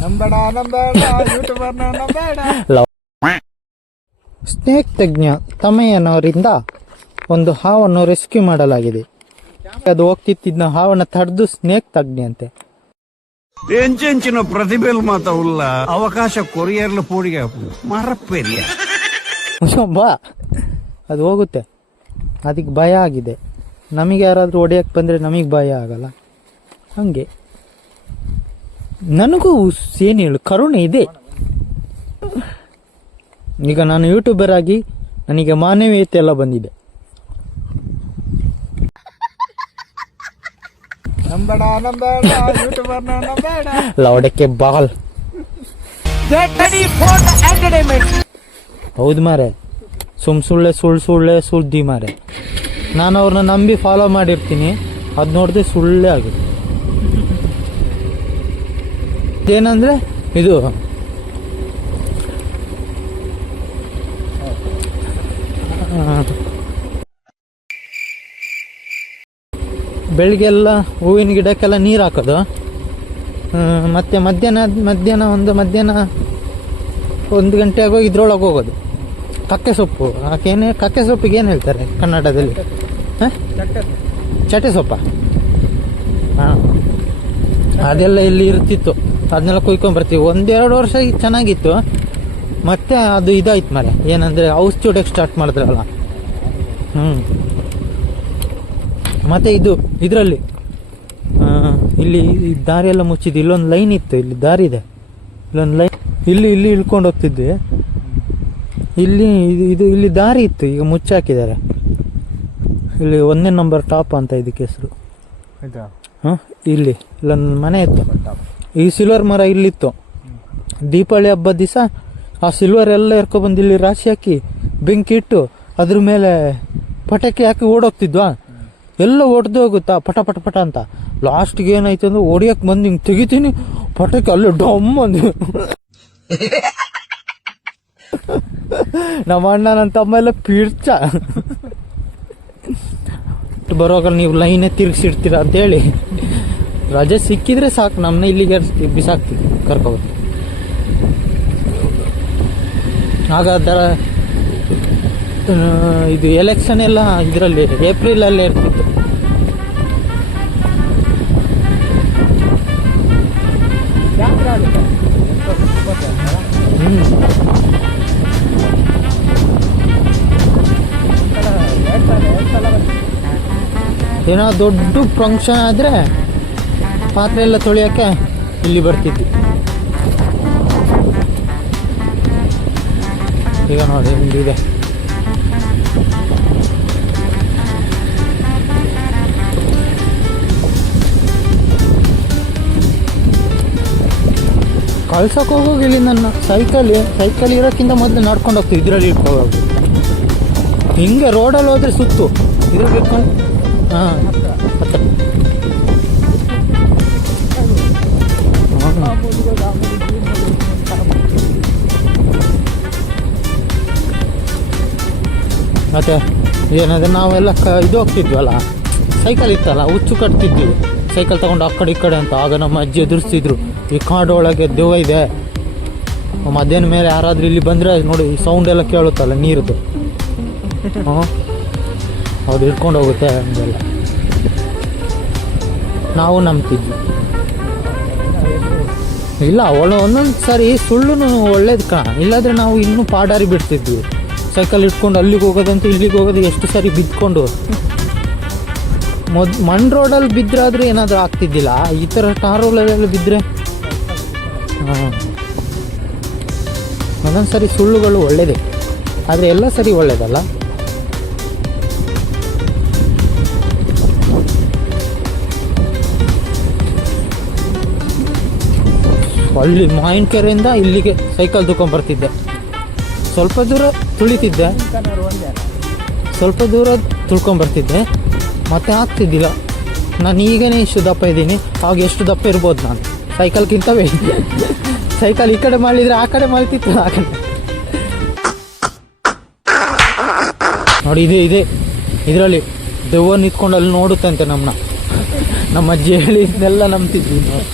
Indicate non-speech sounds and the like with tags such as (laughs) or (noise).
ನಂಬೇಡ snake ತಜ್ಞ ತಮಯ್ಯನವರಿಂದ ಒಂದು ಹಾವನ್ನು ರೆಸ್ಕ್ಯೂ ಮಾಡಲಾಗಿದೆ. ಅದು ಹೋಗ್ತಿತ್ತಿದ್ದ ಹಾವನ್ನು ತಡೆದು ಸ್ನೇಕ್ ತಜ್ಞಂತೆ. ಎಂಚೆಂಚಿನ ಮಾತ್ರ ಮಾತವುಲ್ಲ ಅವಕಾಶ ಕೊರಿಯರ್ಲು ಪೂಡಿಗೆ ಮರಪ್ಪೇರಿಯ ಬಾ ಅದು ಹೋಗುತ್ತೆ. ಅದಕ್ಕೆ ಭಯ ಆಗಿದೆ. ನಮಗೆ ಯಾರಾದರೂ ಹೊಡೆಯಕ್ಕೆ ಬಂದರೆ ನಮಗೆ ಭಯ ಆಗಲ್ಲ. ಹಾಗೆ. ನನಗೂ ಏನು ಹೇಳು ಕರುಣೆ ಇದೆ. ಈಗ ನಾನು ಯೂಟ್ಯೂಬರ್ ಆಗಿ ನನಗೆ ಮಾನವೀಯತೆ ಎಲ್ಲ ಬಂದಿದೆ. ಲವಡಕ್ಕೆ ಬಾಲ್. ಹೌದು ಮಾರೆ. ಸುಮ್ ಸುಳ್ಳೆ ಸುಳ್ಳು ಸುಳ್ಳೆ ಸುದ್ದಿ ಮಾರೆ. ನಾನು ಅವ್ರನ್ನ ನಂಬಿ ಫಾಲೋ ಮಾಡಿರ್ತೀನಿ. ಅದು ನೋಡಿದ್ರೆ ಸುಳ್ಳೇ ಆಗಿದೆ ಏನಂದ್ರೆ ಇದು ಬೆಳಿಗ್ಗೆಲ್ಲ ಹೂವಿನ ಗಿಡಕ್ಕೆಲ್ಲ ನೀರು ಹಾಕೋದು. ಮತ್ತೆ ಮಧ್ಯಾಹ್ನ ಮಧ್ಯಾಹ್ನ ಒಂದು ಮಧ್ಯಾಹ್ನ ಒಂದು ಗಂಟೆ ಆಗೋ ಇದ್ರೊಳಗೆ ಹೋಗೋದು. ಕಕ್ಕೆ ಸೊಪ್ಪು. ಆಕೇನೆ ಕಕ್ಕೆ ಸೊಪ್ಪಿಗೆ ಏನು ಹೇಳ್ತಾರೆ ಕನ್ನಡದಲ್ಲಿ? ಹಾಂ? ಚಟೆ ಸೊಪ್ಪ. ಹಾಂ. ಅದೆಲ್ಲ ಇಲ್ಲಿ ಇರ್ತಿತ್ತು. ಅದನ್ನೆಲ್ಲ ಕುಯ್ಕೊಂಬರ್ತೀವಿ ಒಂದೆರಡು ವರ್ಷ ಚೆನ್ನಾಗಿತ್ತು. ಮತ್ತೆ ಅದು ಇದಾಯ್ತು ಮರೆ ಏನಂದರೆ ಔಷಧಿ ಸ್ಟಾರ್ಟ್ ಮಾಡಿದ್ರಲ್ಲ. ಹ್ಞೂ ಮತ್ತೆ ಇದು ಇದರಲ್ಲಿ. ಇಲ್ಲಿ ದಾರಿ ಎಲ್ಲ ಮುಚ್ಚಿದ್ದು. ಇಲ್ಲೊಂದು ಲೈನ್ ಇತ್ತು. ಇಲ್ಲಿ ದಾರಿ ಇದೆ. ಇಲ್ಲೊಂದು ಲೈನ್ ಇಲ್ಲಿ ಇಲ್ಲಿ ಇಳ್ಕೊಂಡು ಹೋಗ್ತಿದ್ವಿ. ಇಲ್ಲಿ ಇದು ಇಲ್ಲಿ ದಾರಿ ಇತ್ತು. ಈಗ ಮುಚ್ಚಾಕಿದ್ದಾರೆ. ಇಲ್ಲಿ ಒಂದನೇ ನಂಬರ್ ಟಾಪ್ ಅಂತ ಇದಕ್ಕೆ ಹೆಸರು. ಹ್ಞೂ ಹಾಂ ಇಲ್ಲಿ. ಇಲ್ಲೊಂದು ಮನೆ ಇತ್ತು. ಈ ಸಿಲ್ವರ್ ಮರ ಇಲ್ಲಿತ್ತು. ದೀಪಾವಳಿ ಹಬ್ಬದ ದಿವಸ ಆ ಸಿಲ್ವರ್ ಎಲ್ಲ ಎರ್ಕೊಬಂದು ಇಲ್ಲಿ ರಾಶಿ ಹಾಕಿ ಬೆಂಕಿ ಇಟ್ಟು ಅದ್ರ ಮೇಲೆ ಪಟಾಕಿ ಹಾಕಿ ಓಡೋಗ್ತಿದ್ವಾ? ಎಲ್ಲ ಒಡೆದು ಹೋಗುತ್ತಾ? ಪಟ ಪಟ ಪಟ ಅಂತ. ಲಾಸ್ಟ್ಗೆ ಏನಾಯ್ತು ಅಂದ್ರೆ ಹೊಡಿಯಕ್ಕೆ ಬಂದು ಹಿಂಗೆ ತೆಗಿತೀನಿ. ಪಟಾಕಿ ಅಲ್ಲೇ ಡಮ್ ಅಂದು. ನಮ್ಮ ಅಣ್ಣ ನನ್ನ ತಮ್ಮ ಎಲ್ಲ ಪೀಡ್ಚ ಬರೋವಾಗ ನೀವು ಲೈನೇ ತಿರುಗಿಸಿಡ್ತೀರ ಅಂತೇಳಿ. ರಜೆ ಸಿಕ್ಕಿದ್ರೆ ಸಾಕು ನಮ್ಮನ್ನ ಇಲ್ಲಿಗೆ ಬಿಸಾಕ್ತಿದ್ವಿ ಹಾಗಾದ್ರೆ ಆಗ ಇದು ಎಲೆಕ್ಷನ್ ಎಲ್ಲ ಇದರಲ್ಲಿ ಏಪ್ರಿಲ್ ಅಲ್ಲಿ ಇರ್ತಿತ್ತು ಏನೋ ದೊಡ್ಡ ಫಂಕ್ಷನ್ ಆದರೆ ಪಾತ್ರೆ ಎಲ್ಲ ತೊಳಿಯೋಕ್ಕೆ ಇಲ್ಲಿ ಬರ್ತಿದ್ವಿ. ಈಗ ನೋಡಿ ಹಿಂಗಿದೆ. ಕಳ್ಸೋಕೆ ಹೋಗೋಗಿ ಇಲ್ಲಿ ನನ್ನ ಸೈಕಲ್ ಸೈಕಲ್ ಇರೋಕ್ಕಿಂತ ಮೊದಲು ನಡ್ಕೊಂಡು ಹೋಗ್ತೀವಿ, ಇದರಲ್ಲಿ ಇಟ್ಕೊಂಡು ಹೋಗಿ ಹಿಂಗೆ ರೋಡಲ್ಲಿ ಹೋದ್ರೆ ಸುತ್ತು. ಇದ್ರಲ್ಲಿ ಇಟ್ಕೊಂಡು ಹಾಂ. ಮತ್ತೆ ಏನಂದರೆ ನಾವೆಲ್ಲ ಕ ಇದು ಹೋಗ್ತಿದ್ವಲ್ಲ? ಸೈಕಲ್ ಇತ್ತಲ್ಲ, ಹುಚ್ಚು ಕಟ್ತಿದ್ವಿ. ಸೈಕಲ್ ತಗೊಂಡು ಆ ಕಡೆ ಈ ಕಡೆ ಅಂತ. ಆಗ ನಮ್ಮ ಅಜ್ಜಿ ಎದುರಿಸ್ತಿದ್ರು. ಈ ಕಾಡು ಒಳಗೆ ದೆವ್ವ ಇದೆ. ಮಧ್ಯಾಹ್ನ ಮೇಲೆ ಯಾರಾದ್ರೂ ಇಲ್ಲಿ ಬಂದರೆ ನೋಡಿ ಸೌಂಡ್ ಎಲ್ಲ ಕೇಳುತ್ತಲ್ಲ ನೀರದು. ಹ್ಞೂ ಅದು ಹಿಡ್ಕೊಂಡು ಹೋಗುತ್ತೆ ಹಂಗೆಲ್ಲ ನಾವು ನಂಬ್ತಿದ್ವಿ. ಇಲ್ಲ ಒಳ್ಳೆ ಒಂದೊಂದು ಸಾರಿ ಸುಳ್ಳು ಒಳ್ಳೇದು ಕಣ. ಇಲ್ಲಾಂದ್ರೆ ನಾವು ಇನ್ನೂ ಪಾಡಾರಿ ಬಿಡ್ತಿದ್ವಿ. ಸೈಕಲ್ ಇಟ್ಕೊಂಡು ಅಲ್ಲಿಗೆ ಹೋಗೋದಂತ ಇಲ್ಲಿಗೆ ಹೋಗೋದು ಎಷ್ಟು ಸಾರಿ ಬಿದ್ಕೊಂಡು. ಮೊದ್, ಮಣ್ ರೋಡಲ್ಲಿ ಬಿದ್ದರಾದ್ರೆ ಏನಾದರೂ ಆಗ್ತಿದ್ದಿಲ್ಲ. ಈ ಥರ ಟಾರ್ ರೋಡಲ್ಲಿ ಬಿದ್ದರೆ ಹಾಂ. ಒಂದೊಂದು ಸರಿ ಸುಳ್ಳುಗಳು ಒಳ್ಳೇದೆ. ಆದರೆ ಎಲ್ಲ ಸರಿ ಒಳ್ಳೇದಲ್ಲ? ಅಲ್ಲಿ ಮಾವಿನಕೆರೆಯಿಂದ ಇಲ್ಲಿಗೆ ಸೈಕಲ್ ತಗೊಂಡ್ಬರ್ತಿದ್ದೆ ಸ್ವಲ್ಪ ದೂರ ತುಳಿತಿದ್ದೆ. ಸ್ವಲ್ಪ ದೂರ ತುಳ್ಕೊಂಬರ್ತಿದ್ದೆ ಮತ್ತೆ ಆಗ್ತಿದ್ದಿಲ್ಲ. ನಾನು ಈಗನೇ ಇಷ್ಟು ದಪ್ಪ ಇದ್ದೀನಿ. ಆಗ ಎಷ್ಟು ದಪ್ಪ ಇರ್ಬೋದು ನಾನು. ಸೈಕಲ್ಗಿಂತ (laughs) ಸೈಕಲ್ ಈ ಕಡೆ ಮಾಡಿದರೆ ಆ ಕಡೆ ಮಾಡ್ತಿತ್ತು ಆ ಕಡೆ. ನೋಡಿ, ಇದೆ ಇದೆ. ಇದರಲ್ಲಿ ದೆವ್ವ ನಿಂತ್ಕೊಂಡು ಅಲ್ಲಿ ನೋಡುತ್ತಂತೆ ನಮ್ಮನ್ನ ನಮ್ಮ ಅಜ್ಜಿ ಹೇಳಿದ್ನೆಲ್ಲ ನಂಬ್ತಿದ್ವಿ ನಾವು.